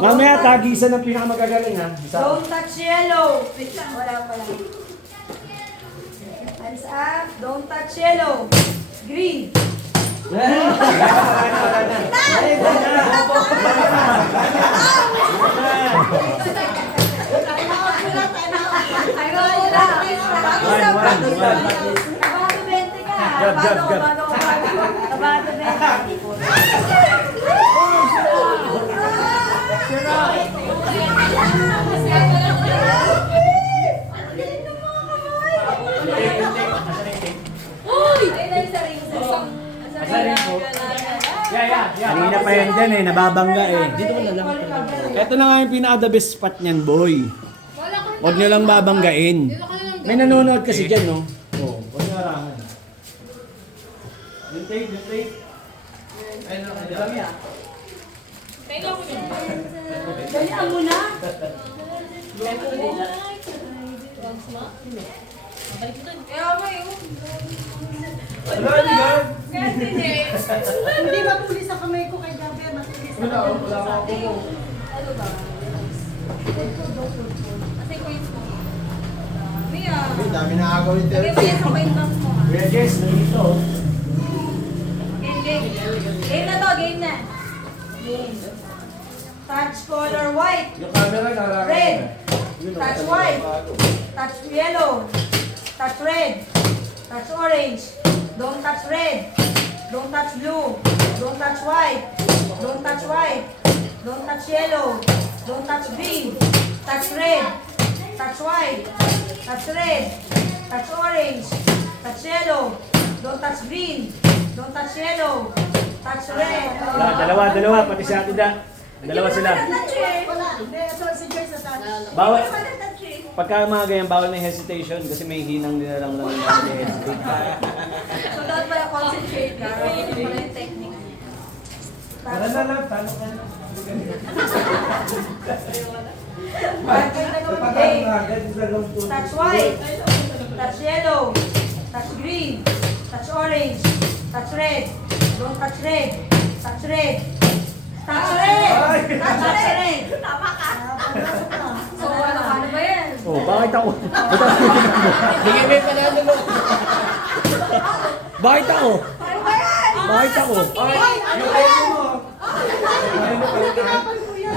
Mamaya, tagisan ng pinakamagagaling ha. Isa. Don't touch yellow. Wala pala. Hands up. Don't touch yellow. Green. Tabado 20 ka. Tabado 20. Kanina pa yan dyan eh, nababangga eh. Dito ko na lang. Ito na nga yung pinaka-the best spot niyan, boy. Huwag nyo lang babanggain. May nanonood kasi dyan, no? Oo, huwag nyo harangan. Yung tape, yung tape. Ayun na, dami ah. Dalian mo na. Hindi matulis sa kamay ko kay Gabriel, matulis sa kamay ko. Ano ba? Kasi ko yung phone. Mia. Dami na agaw ni Lagay mo yan sa coin box mo. Kuya Jess, nandito. Game. Game na to, game na. Game. Touch color white. Yung camera narangan. Red. Touch white. Touch yellow. Touch red. Touch orange. Don't touch red. Don't touch blue. Don't touch white. Don't touch white. Don't touch yellow. Don't touch green. Touch red. Touch white. Touch red. Touch orange. Touch yellow. Don't touch green. Don't touch yellow. Touch red. Dalawa, pati si Ate Da. Dalawa sila. Wala, hindi, ito si Joyce sa touch. Bawal. Pagka mga ganyan, bawal na yung hesitation kasi may hinang nilalang lang yung hesitate. So, dapat pala concentrate ka. Pala yung technique. Tara na lang, talo ka na. Touch white. Touch yellow. Touch green. Touch orange. Touch red. Don't touch red. Touch red. Touch red. Touch red. Tama ka. So, ano ba yan? Oh, bakit ako? Bigyan mo yung panalo mo. Bakit ako? Ano ba yan? Bakit ako? Ay, yung pwede mo. Ay, pinapal ko yan.